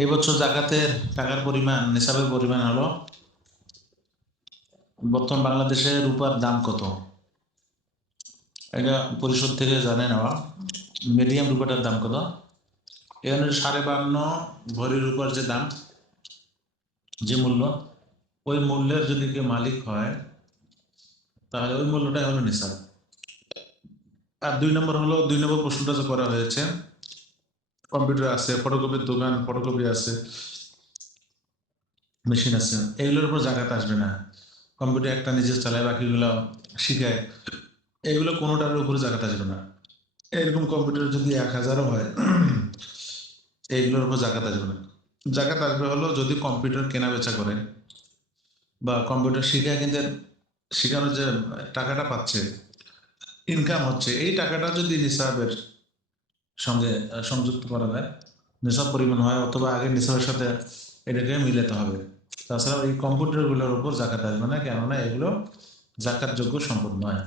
এই বছর জাকাতের টাকার পরিমাণ, নিসাবের পরিমাণ হলো, বর্তমান বাংলাদেশে রূপার দাম কত? এটা পরিষদ থেকে জানে নেওয়া। মিডিয়াম রূপাটার দাম কত? এখানে 52.5 ভরি রূপার যে দাম, যে মূল্য, ওই মূল্যের যদি কেউ মালিক হয় তাহলে ওই মূল্যটাই হলো নিসাব। আর 2 নম্বর হলো, 2 নম্বর প্রশ্নটা যে করা হয়েছে, কম্পিউটার আছে, ফটোকপির দোকান, ফটোকপি আছে, মেশিন আছে, এগুলোর উপর জাকাত আসবে না। কম্পিউটার একটা নিজে চালায়, বাকিগুলো শিখায়, এগুলো কোনোটার উপরে জাকাত আসবে না। এরকম কম্পিউটার যদি 1000ও হয়, এইগুলোর উপর জাকাত আসবে না। জাকাত আসবে হলো যদি কম্পিউটার কেনা বেচা করে বা কম্পিউটার শিখায়, কিন্তু শেখানোর যে টাকাটা পাচ্ছে, ইনকাম হচ্ছে, এই টাকাটা যদি নিসাবের সঙ্গে সংযুক্ত করা যায়, নিসাব পরিমাণ হয়, অথবা আগের নিসাবের সাথে এটাকে মিলাতে হবে। তাছাড়া এই কম্পিউটারগুলোর উপর জাকাত আসবে না, কেননা এগুলো জাকাতযোগ্য সম্পদ নয়।